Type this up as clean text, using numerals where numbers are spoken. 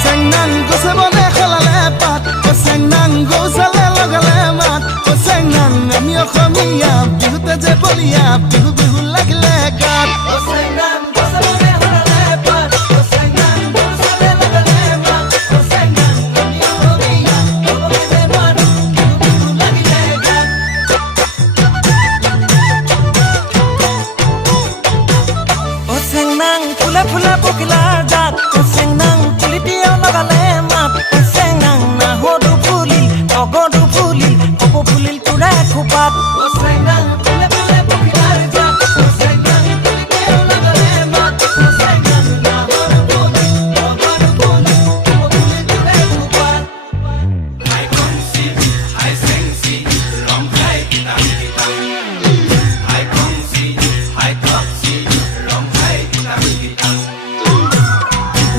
চেংনাং গছে বনে খলালে পাত চেংনাং গৌচালে লগালে মাত চেংনাং আমি অসমীয়া বিহুতে যে বলিয়া বিহু বিহু লাগিলে গাত